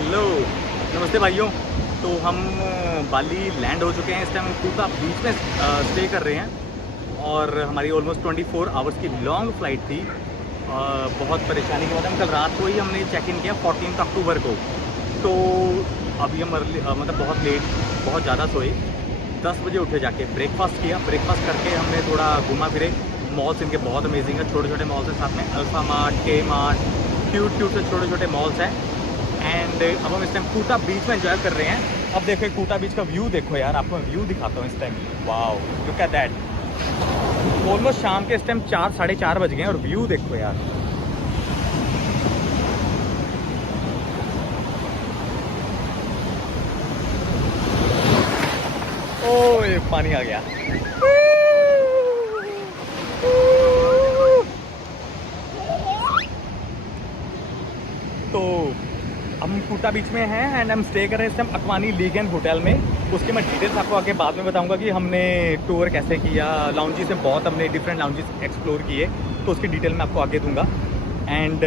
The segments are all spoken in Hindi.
हेलो, नमस्ते भाइयों। तो हम बाली लैंड हो चुके हैं। इस टाइम हम कूता बीच में स्टे कर रहे हैं और हमारी ऑलमोस्ट 24 आवर्स की लॉन्ग फ्लाइट थी। बहुत परेशानी के बाद हम कल रात को ही हमने चेक इन किया 14 अक्टूबर को। तो अभी हम मतलब बहुत लेट, बहुत ज़्यादा सोए। 10 बजे उठे, जाके ब्रेकफास्ट किया। ब्रेकफास्ट करके हमने थोड़ा घूमा फिरे। मॉल्स इनके बहुत अमेजिंग है, छोटे छोटे मॉल्स हैं, साथ में अल्फा मार्ट, के मार्ट, क्यूट क्यूट से छोटे छोटे मॉल्स हैं। एंड अब हम इस टाइम कूता बीच में एंजॉय कर रहे हैं। अब देखो कूता बीच का व्यू देखो यार, आपको मैं व्यू दिखाता हूँ इस time. Wow, look at that. Almost शाम के इस टाइम 4 साढ़े 4 बज गए हैं और व्यू देखो यार। ओए पानी आ गया। तो हम कूता बीच में हैं एंड हम स्टे कर रहे हैं इस टाइम अक्वानी लीगन होटल में। उसके मैं डिटेल्स आपको आगे बाद में बताऊंगा कि हमने टूर कैसे किया। लाउंजेस में बहुत हमने डिफरेंट लाउंजेस एक्सप्लोर किए, तो उसकी डिटेल मैं आपको आगे दूंगा। एंड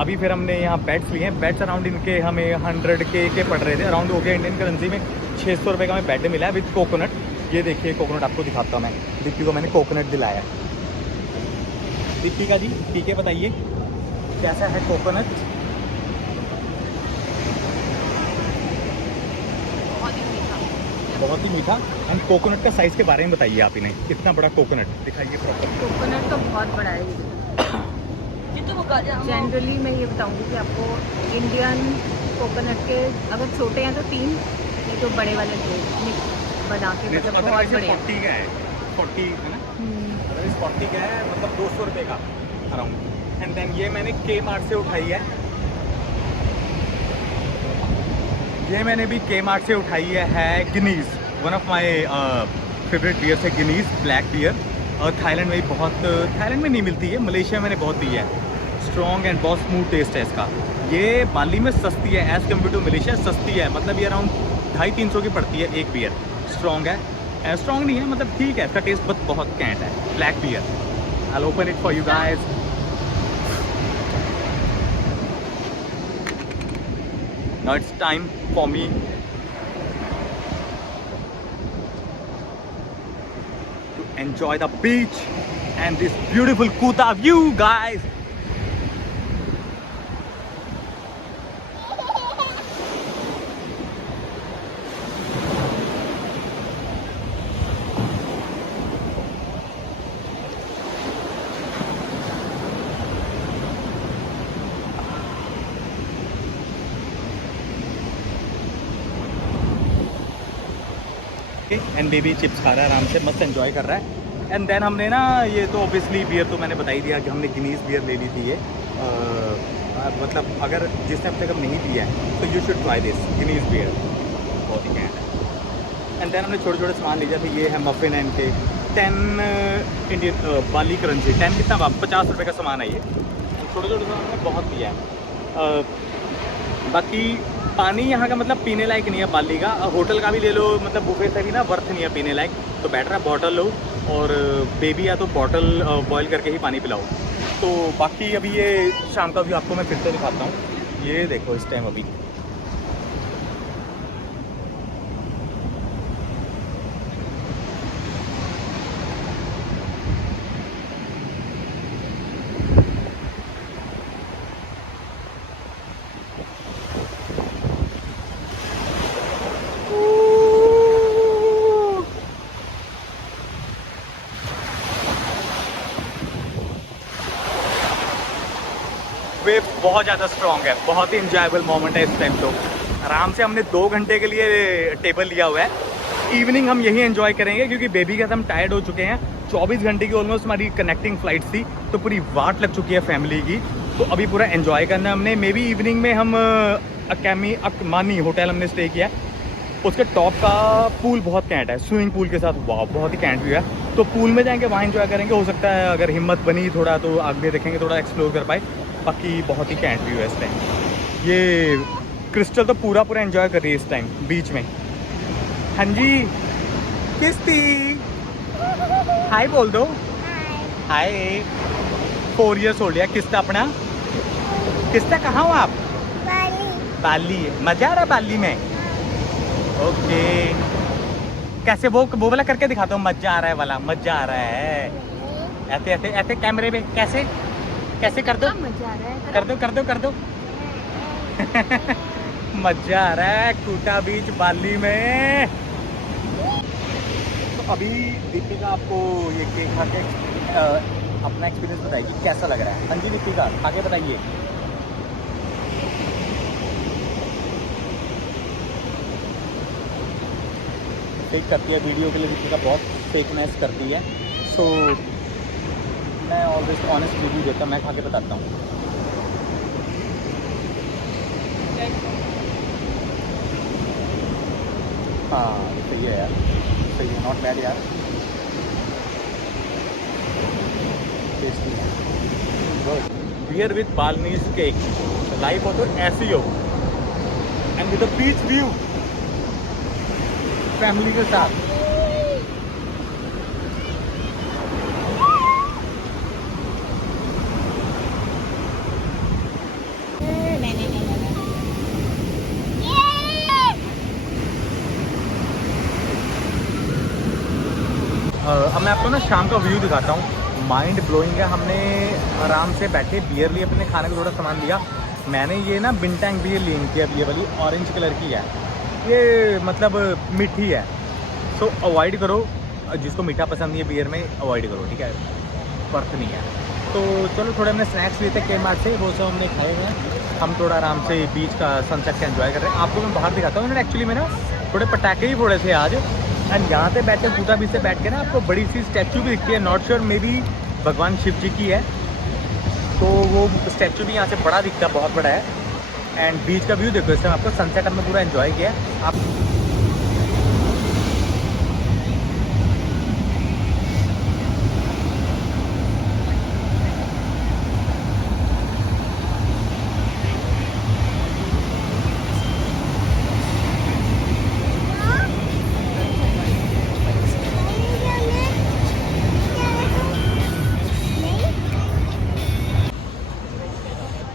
अभी फिर हमने यहाँ बेड्स लिए हैं। बेड्स अराउंड इनके हमें 100K के पड़ रहे थे। अराउंड हो गया इंडियन करेंसी में 600 रुपये का हमें बेड मिला है विद कोकोनट। ये देखिए कोकोनट आपको दिखाता हूँ मैं। दीप्ति को मैंने कोकोनट दिलाया। दीप्ति का जी ठीक है, बताइए कैसा है कोकोनट? बहुत ही मीठा। एंड कोकोनट का साइज़ के बारे में बताइए आप इन्हें, कितना बड़ा कोकोनट दिखाइए प्रॉपर। कोकोनट तो बहुत बड़ा है। जनरली मैं ये बताऊंगी कि आपको इंडियन कोकोनट के अगर छोटे हैं तो 3, नहीं तो बड़े वाले 2 बना के मतलब बहुत बड़े। 40 का है, 40 है ना? अगर इस 40 का है मतलब 200 रुपये का अराउंड। एंड देन ये मैंने के मार्ट से उठाई है। ये मैंने भी के मार्ट से उठाई है Guinness. One of my favourite beer है गिनीज़ ब्लैक बियर। और थाईलैंड में भी बहुत, थाईलैंड में नहीं मिलती है, मलेशिया में मैंने बहुत पी है। स्ट्रॉन्ग एंड बहुत स्मूथ टेस्ट है इसका। ये बाली में सस्ती है एज़ कम्पेयर टू मलेशिया, सस्ती है। मतलब ये अराउंड 250-300 की पड़ती है एक बियर। स्ट्रॉन्ग है, स्ट्रॉन्ग नहीं है मतलब ठीक है, इसका टेस्ट बहुत कैंट है। Black bear. I open it for you guys. Now it's time for me to enjoy the beach and this beautiful Kuta view, guys. And baby chips खा रहा है आराम से, मस्त एंजॉय कर रहा है। एंड देन हमने ना ये तो ऑब्वियसली बियर तो मैंने बता ही दिया कि हमने गिनीज़ बियर ले ली थी ये। मतलब अगर जिसने अब तक नहीं पिया है तो you should try this Guinness beer, बहुत ही कैंट है। एंड देन हमने छोटे छोटे सामान ले लिया था। ये है मफ़िन है इनके 10 इंडियन बाली करेंसी। 10 कितना 50 रुपये का सामान है ये। छोटे छोटे सामान हमने बहुत लिया है। बाकी पानी यहाँ का मतलब पीने लायक नहीं है बाली का। होटल का भी ले लो, मतलब बुफे से भी ना वर्थ नहीं है पीने लायक। तो बेटर है बॉटल लो और बेबी या तो बॉटल बॉयल करके ही पानी पिलाओ। तो बाकी अभी ये शाम का भी आपको मैं फिर से दिखाता हूँ। ये देखो इस टाइम अभी वेव बहुत ज़्यादा स्ट्रॉन्ग है, बहुत ही इंजॉयबल मोमेंट है इस टाइम। तो आराम से हमने 2 घंटे के लिए टेबल लिया हुआ है। इवनिंग हम यही एंजॉय करेंगे क्योंकि बेबी के साथ हम टायर्ड हो चुके हैं। 24 घंटे की ऑलमोस्ट हमारी कनेक्टिंग फ्लाइट थी, तो पूरी वाट लग चुकी है फैमिली की। तो अभी पूरा एंजॉय करना है हमने। मे बी इवनिंग में हम अकेमी अकमानी होटल हमने स्टे किया है। उसके टॉप का पूल बहुत कैंट है, स्विमिंग पूल के साथ। वाह, बहुत ही कैंट व्यू है। तो पूल में जाएंगे, वहाँ एंजॉय करेंगे। हो सकता है अगर हिम्मत बनी थोड़ा तो आगे देखेंगे, थोड़ा एक्सप्लोर कर पाए। बाकी बहुत ही कैंट व्यू है इस टाइम। ये क्रिस्टल तो पूरा एंजॉय कर रही है इस टाइम बीच में। हाँ जी किस्ती, हाय बोल दो। हाय। 4 इयर्स हो गया किस्ता अपना। किस्ता कहाँ हो आप? बाली मजा आ रहा है बाली में। ओके कैसे वो वाला करके दिखाता हूँ, मजा आ रहा है वाला, मजा आ रहा है ऐसे ऐसे ऐसे कैमरे में कैसे कैसे कर दो मजा आ रहा है, कर दो कर दो कर दो मजा आ रहा है कूटा बीच बाली में। तो अभी दीपिका आपको ये केक खा के अपना एक्सपीरियंस बताएगी कैसा लग रहा है। हाँ जी दीपिका खा के बताइए। फेक करती है वीडियो के लिए, दीपिका बहुत फेकनेस करती है। सो मैं ऑलवेज ऑनेस्ट रिव्यू देता हूँ, मैं खा के बताता हूँ। हाँ सही है यार, सही है, नॉट बैड यार, टेस्टी है, good. Beer with Balinese cake, life हो तो ऐसी हो, and with a beach view, family के साथ। अब मैं आपको ना शाम का व्यू दिखाता हूँ, माइंड ब्लोइंग है। हमने आराम से बैठे बियर लिए, अपने खाने का थोड़ा सामान लिया। मैंने ये ना बिनटैंग बियर ली थी, अब ये वाली ऑरेंज कलर की है, ये मतलब मीठी है। सो अवॉइड करो, जिसको मीठा पसंद है बियर में अवॉइड करो, ठीक है, वर्थ नहीं है। तो चलो थोड़े हमने स्नैक्स लिए थे के-मार्ट से, वो सब हमने खाए हुए हैं। हम थोड़ा आराम से बीच का सनसेट का एंजॉय कर रहे हैं। आपको मैं बाहर दिखाता हूँ। उन्होंने एक्चुअली में ना थोड़े पटाखे ही फोड़े थे आज, एंड यहाँ पे बैठे कूटा बीच से बैठ के ना आपको बड़ी सी स्टैचू भी दिखती है, नॉट श्योर मे बी भगवान शिव जी की है। तो वो स्टैचू भी यहाँ से बड़ा दिखता है, बहुत बड़ा है। एंड बीच का व्यू देखो, इससे आपको सनसेट हमने पूरा एंजॉय किया। आप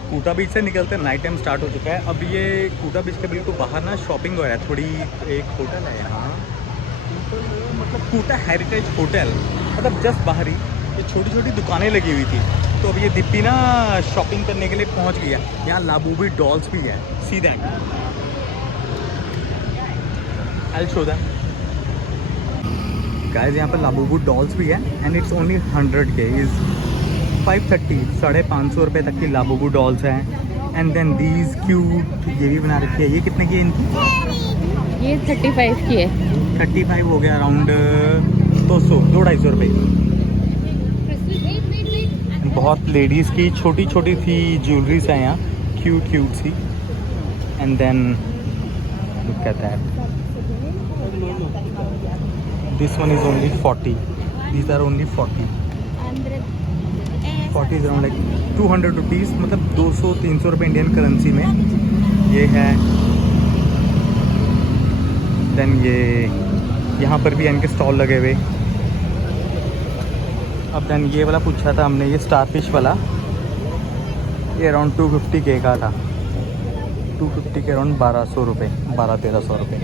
कूटा बीच से निकलते नाइट टाइम स्टार्ट हो चुका है। अब ये कूटा बीच के बिल्कुल बाहर ना शॉपिंग हो रहा है थोड़ी, एक होटल है यहाँ, मतलब कूटा हेरिटेज होटल, मतलब जस्ट बाहर ही ये छोटी छोटी दुकानें लगी हुई थी। तो अब ये दिप्पी ना शॉपिंग करने के लिए पहुँच गया। यहाँ लाबूबी डॉल्स भी है, see that, I show them guys. यहाँ पर लाबूबू डॉल्स भी है, एंड इट्स ओनली 100 के, इज़ 530, 550 रुपये तक की लाबूबू डॉल्स हैं। एंड देन दीज क्यूट, ये भी बना रखी है। ये कितने की है इनकी? ये 35 की है। 35 हो गया, अराउंड 200-250 रुपये की। बहुत लेडीज़ की छोटी छोटी सी ज्वेलरीज हैं यहाँ, क्यूट क्यूट सी। And then look at that, this one is only 40, these are only 40 is around like 200 rupees, मतलब 200-300 रुपये इंडियन करेंसी में ये है। देन ये यहाँ पर भी इनके स्टॉल लगे हुए। अब देन ये वाला पूछा था हमने, ये स्टारफिश वाला, ये अराउंड 250 के का था, 250 के अराउंड 1200 रुपये, 1200-1300 रुपये।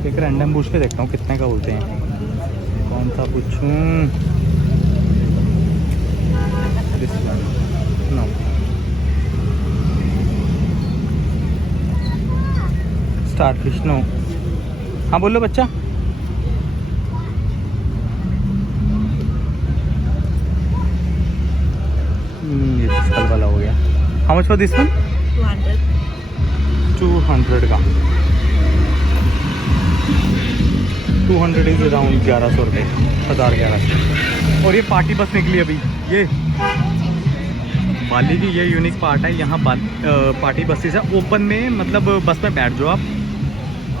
एक रैंडम पूछ के देखता हूँ कितने का बोलते हैं, कौन सा पूछूं? This one, no, starfish no. हाँ बोलो बच्चा। ये स्कल वाला हो गया। How much for this one? 200 का, 200 इज अराउंड 1100 रुपये, 1100। और ये पार्टी बस निकली अभी, ये बाली की ये यूनिक पार्ट है, यहाँ पार्टी बसेस है ओपन में, मतलब बस में बैठ जाओ आप,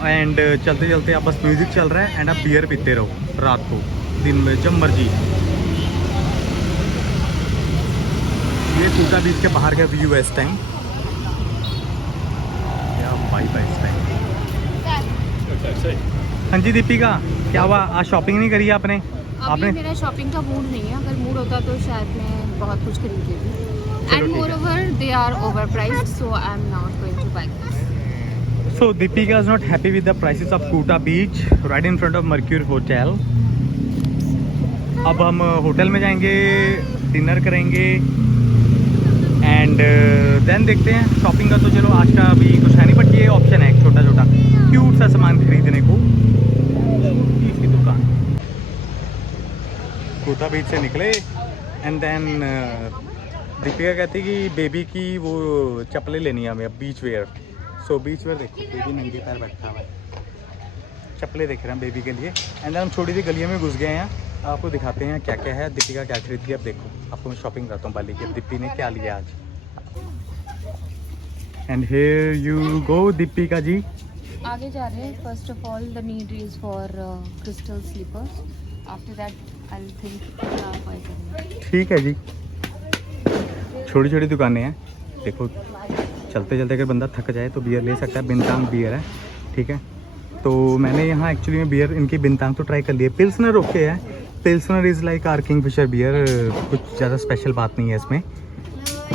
एंड चलते चलते आप बस म्यूज़िक चल रहा है, एंड आप बियर पीते रहो रात को, दिन में जब मर्जी। ये कूटा बीच के बाहर का व्यू है इस टाइम। क्या वाइब है इस टाइम। हाँ जी दीपिका, क्या हुआ, आज शॉपिंग नहीं करी आपने? अभी आपने मेरा शॉपिंग का मूड नहीं है, अगर मूड होता तो शायद मैं बहुत कुछ खरीद लेती। चलो एंड ठीक मोर है। Over they are overpriced, so I am not going to buy this. So Deepika is not happy with the prices of Kuta Beach right in front of Mercure Hotel. अब हम होटल में जाएंगे, डिनर करेंगे एंड देन देखते हैं शॉपिंग का। तो चलो आज का अभी कुछ है नहीं, बट ये ऑप्शन है एक छोटा छोटा क्यूट सा सामान खरीदने को। छोटी सी दुकान। कुता बीच से निकले एंड देन दीपिका कहती कि बेबी की वो चप्पलें लेनी है हमें अब, बीच वेयर। सो बीच वेयर देखो, बेबी नंगे पैर बैठा हुआ है, चप्पलें देख रहे हैं बेबी के लिए। एंड हम छोटी सी गलियों में घुस गए हैं, आपको दिखाते हैं क्या क्या है। दीपिका क्या खरीद लिया अब देखो, आपको मैं शॉपिंग करता हूँ बाली की, दीपी ने क्या लिया आज। And here you go Deepika ji. आगे जा रहे हैं। First of all the need is for crystal sleepers, after that I will think क्या बाय करना है। ठीक है जी, छोटी छोटी दुकानें हैं देखो। चलते चलते अगर बंदा थक जाए तो बियर ले सकता है, बिनतांग बियर है, ठीक है। तो मैंने यहाँ एक्चुअली में बियर इनकी बिनतांग तो ट्राई कर लिया। पिल्सनर ओके है, pilsner is like our Kingfisher beer, कुछ ज़्यादा स्पेशल बात नहीं है इसमें।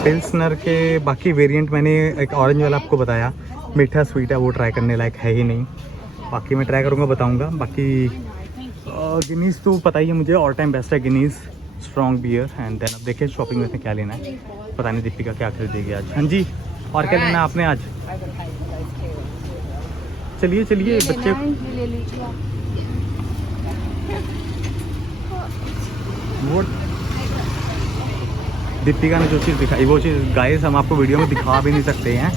पिल्सनर के बाकी वेरिएंट मैंने एक ऑरेंज वाला आपको बताया, मीठा स्वीट है, वो ट्राई करने लायक है ही नहीं। बाकी मैं ट्राई करूँगा, बताऊँगा। बाकी गिनीज़ तो पता ही है मुझे, ऑल टाइम बेस्ट है Guinness strong beer. And then अब देखिए शॉपिंग में से क्या लेना है, पता नहीं दीपिका क्या खरीदेगी आज। हाँ जी, और क्या लेना है आपने आज? चलिए चलिए बच्चे ले लीजिए आप। वो दीपिका ने जो चीज़ दिखाई वो चीज़ गाइस हम आपको वीडियो में दिखा भी नहीं सकते हैं,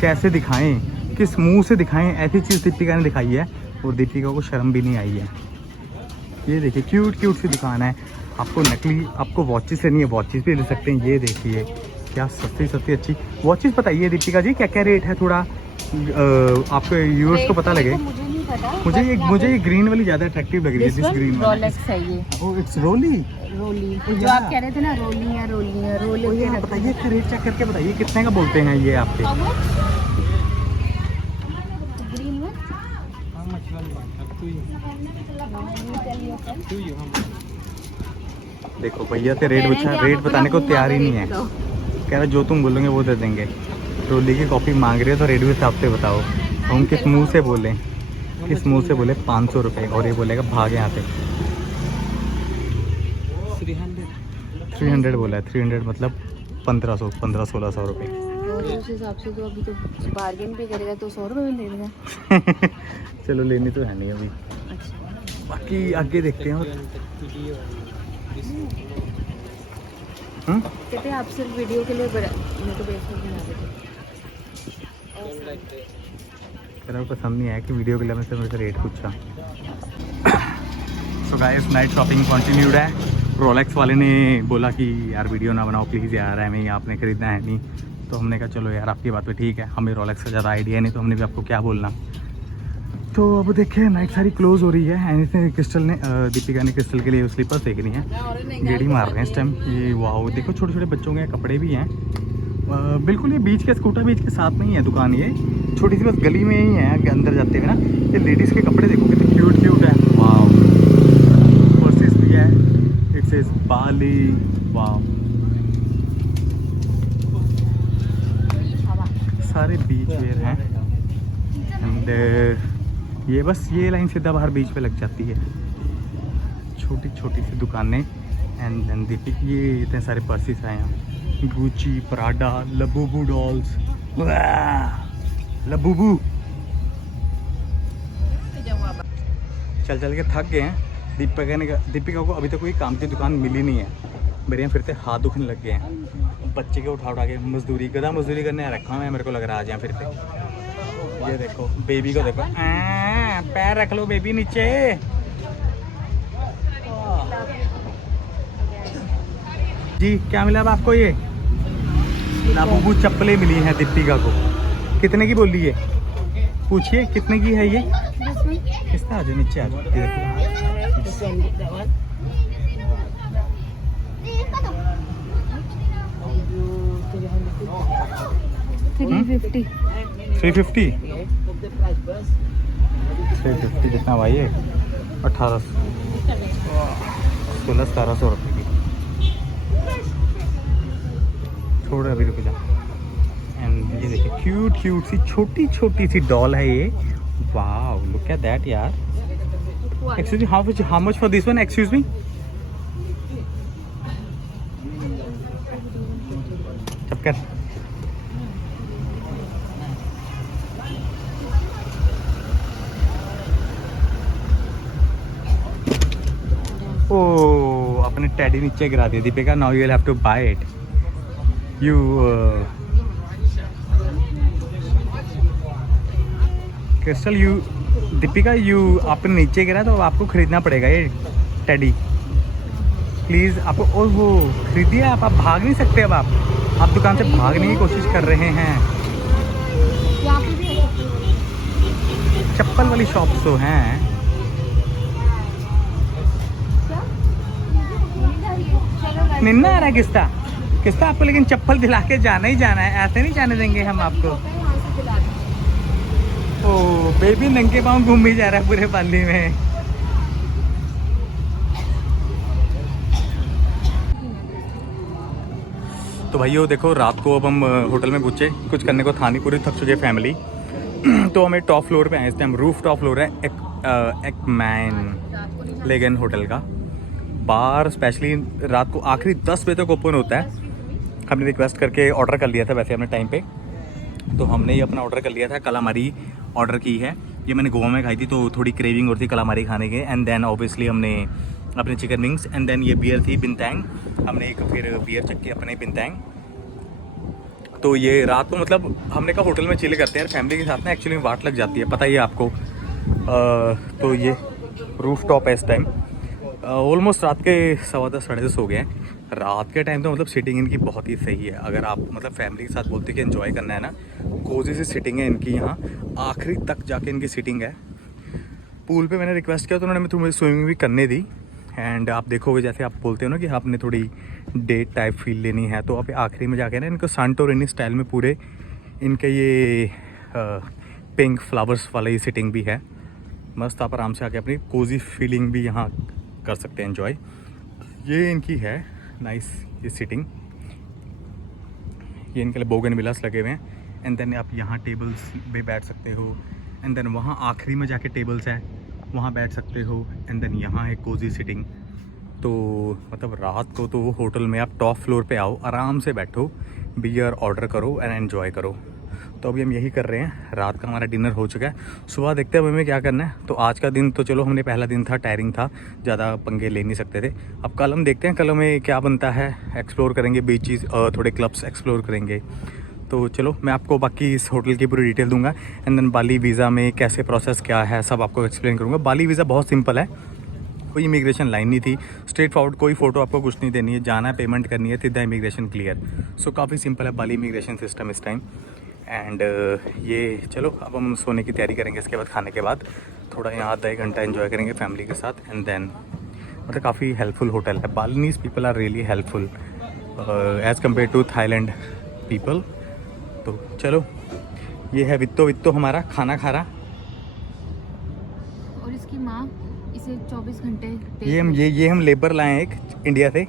कैसे दिखाएं, किस मुंह से दिखाएं, ऐसी चीज़ दीपिका ने दिखाई है और दीपिका को शर्म भी नहीं आई है। ये देखिए क्यूट क्यूट सी दुकान है। आपको नकली, आपको वॉचेस लेनी है, वॉचेस भी ले सकते हैं। ये देखिए क्या सस्ती सस्ती अच्छी वॉचेस। बताइए दीपिका जी क्या क्या रेट है, थोड़ा आपके व्यूअर्स को पता लगे। मुझे नहीं पता, मुझे ये ग्रीन वाली ज़्यादा अट्रैक्टिव लग रही है, दिस ग्रीन वाली। रोलेक्स है ये, oh it's Roli. Roli Oh, जो yeah. आप कह रहे थे ना, रोली है रोली है रोली ओह के यार रखते बताइए इसका रेट चेक करके बताइए कितने का बोलते हैं ये आपके। ग्रीन में देखो भैया से रेट बताने को तैयार ही नहीं है, कह रहे जो तुम बोलोगे वो दे देंगे। रोली की कॉपी मांग रहे हो तो रेट भी हिसाब से बताओ। हम किस मुंह से बोलें, किस मुंह से बोले 500 रुपये और ये बोलेगा भाग यहाँ से। 300 बोला है, 300 मतलब 1500-1600 रुपये। उस हिसाब से तो अभी तो बार्गेन भी करेगा तो 100 रुपये में दे देगा। चलो लेनी तो है नहीं अभी, अच्छा बाकी आगे देखते हैं। कहते हैं आप सिर्फ वीडियो के लिए मेरे को बेचने बना देते। मेरा पसंद नहीं आया कि वीडियो के लिए मैं मेरे से रेट पूछा। So guys night shopping continued है। रोलेक्स वाले ने बोला कि यार वीडियो ना बनाओ प्लीज़ यार, हमें आपने ख़रीदना है नहीं। तो हमने कहा चलो यार आपकी बात भी ठीक है, हमें रोलेक्स का ज़्यादा आइडिया नहीं तो हमने भी आपको क्या बोलना। तो अब देखिए नाइट सारी क्लोज हो रही है। एनीथिंग क्रिस्टल ने दीपिका ने क्रिस्टल के लिए स्लीपर्स देखनी है, गेड़ी मार रहे हैं इस टाइम। ये वाह देखो छोटे छोटे बच्चों के कपड़े भी हैं। बिल्कुल ये बीच के स्कूटा बीच के साथ नहीं है दुकान, ये छोटी सी बस गली में ही है अंदर जाते हुए ना। ये लेडीज़ के कपड़े देखो कितने क्यूट क्यूट है। वाह पर्सेस भी है, इट्स इज बाली। वाह सारे बीच वेयर हैं। एंड ये बस ये लाइन सीधा बाहर बीच पे लग जाती है, छोटी छोटी सी दुकानें। एंड देन दीपिक ये इतने सारे पर्सेस हैं यहाँ, Gucci, Prada, Labubu dolls, Labubu. चल चल के थक गए हैं। दीपिका को अभी तक कोई काम की दुकान मिली नहीं है। मेरे यहाँ फिर से हाथ दुखने लग गए हैं, बच्चे के उठा के मजदूरी, गधा मजदूरी करने रखा है मेरे को लग रहा है आज यहाँ फिर से। ये देखो बेबी को देखो, पैर रख लो बेबी नीचे। जी क्या मिला अब आपको? ये लाबूबू चप्पलें मिली हैं दीपिका को। कितने की बोली है? पूछिए कितने की है ये? किसका? आ जाओ नीचे आ जाओ। ये देखो 350 350 350 कितना भाई ये 1800 1600-1700 रुपये की। छोड़ अभी रुक जा। एंड ये देखिए क्यूट क्यूट सी छोटी छोटी सी डॉल है ये। वाओ लुक एट दैट यार। Excuse me how much for this one? Excuse me. चुप कर। ओ अपने टेडी नीचे गिरा दिया Deepika. Now you will have to buy it. You Crystal you Deepika you आपने नीचे गिरा तो आपको खरीदना पड़ेगा ये टेडी। प्लीज़ आपको ओहो खरीदिए आप भाग नहीं सकते। अब आप दुकान से भागने की कोशिश कर रहे हैं। यहाँ पे भी है चप्पल वाली शॉप्स तो हैं। निन्ना आ रहा है किस्ता किस्ता आपको, लेकिन चप्पल दिला के जाना ही जाना है। ऐसे नहीं जाने देंगे हम आपको। ओ बेबी नंगे पाँव घूम भी जा रहा है पूरे पाली में। तो भाइयों देखो रात को अब हम होटल में पूछे कुछ करने को था नहीं, पूरी थक चुके फैमिली। तो हमें टॉप फ्लोर पे आए इस टाइम। रूफ टॉप फ्लोर है एक मैन लेगन होटल का। बार स्पेशली रात को आखिरी 10 बजे तक ओपन होता है। हमने रिक्वेस्ट करके ऑर्डर कर लिया था वैसे हमने टाइम पे, तो हमने ये अपना ऑर्डर कर लिया था। कलामारी ऑर्डर की है। ये मैंने गोवा में खाई थी तो थोड़ी क्रेविंग और थी कलामारी खाने के। एंड देन ऑब्वियसली हमने अपने चिकन विंग्स। एंड देन ये बियर थी बिनतैंग। हमने एक फिर बियर चक्की अपने बिनतैंग। तो ये रात को मतलब हमने कहा होटल में चिल करते हैं फैमिली के साथ ना। एक्चुअली वाट लग जाती है, पता ही है आपको। तो ये रूफ टॉप है इस टाइम। ऑलमोस्ट रात के 10:15 साढ़े 10 हो गए हैं। रात के टाइम तो मतलब सीटिंग इनकी बहुत ही सही है। अगर आप मतलब फैमिली के साथ बोलते हैं कि एंजॉय करना है ना, कोजी सी सीटिंग है इनकी। यहाँ आखिरी तक जाके इनकी सीटिंग है। पूल पे मैंने रिक्वेस्ट किया तो उन्होंने मुझे स्विमिंग भी करने दी। एंड आप देखोगे जैसे आप बोलते हो ना कि आपने थोड़ी डेट टाइप फील लेनी है, तो आप आखिरी में जाके ना इनको सांटोरिनी स्टाइल में पूरे इनके ये पिंक फ्लावर्स वाला ये सीटिंग भी है। मस्त आप आराम से आके अपनी कोजी फीलिंग भी यहाँ कर सकते हैं एंजॉय। ये इनकी है नाइस ये सीटिंग। ये इनके लिए बोगनविलास लगे हुए हैं। एंड देन आप यहाँ टेबल्स पे बैठ सकते हो। एंड देन वहाँ आखिरी में जाके टेबल्स है, वहाँ बैठ सकते हो। एंड देन यहाँ है कोजी सीटिंग। तो मतलब रात को तो होटल में आप टॉप फ्लोर पे आओ, आराम से बैठो, बियर ऑर्डर करो एंड एंजॉय करो। तो अभी हम यही कर रहे हैं। रात का हमारा डिनर हो चुका है। सुबह देखते हैं हमें क्या करना है। तो आज का दिन तो चलो हमने पहला दिन था, टायरिंग था, ज़्यादा पंगे ले नहीं सकते थे। अब कल हम देखते हैं कल हमें क्या बनता है। एक्सप्लोर करेंगे बीचेस, थोड़े क्लब्स एक्सप्लोर करेंगे। तो चलो मैं आपको बाकी इस होटल की पूरी डिटेल दूंगा। एंड देन बाली वीज़ा में कैसे प्रोसेस क्या है सब आपको एक्सप्लेन करूँगा। बाली वीज़ा बहुत सिंपल है, कोई इमिग्रेशन लाइन नहीं थी, स्ट्रेट फॉरवर्ड, कोई फ़ोटो आपको कुछ नहीं देनी है, जाना है, पेमेंट करनी है, सीधा इमिग्रेशन क्लियर। सो काफ़ी सिंपल है बाली इमिग्रेशन सिस्टम इस टाइम। एंड ये चलो अब हम सोने की तैयारी करेंगे। इसके बाद खाने के बाद थोड़ा यहाँ आधा एक घंटा एंजॉय करेंगे फैमिली के साथ। एंड देन मतलब काफ़ी हेल्पफुल होटल है। Balinese people are really helpful as compare to Thailand people. तो चलो ये है वित्तो हमारा खाना खा रहा। और इसकी माँ इसे 24 घंटे ये हम लेबर लाए हैं एक इंडिया से।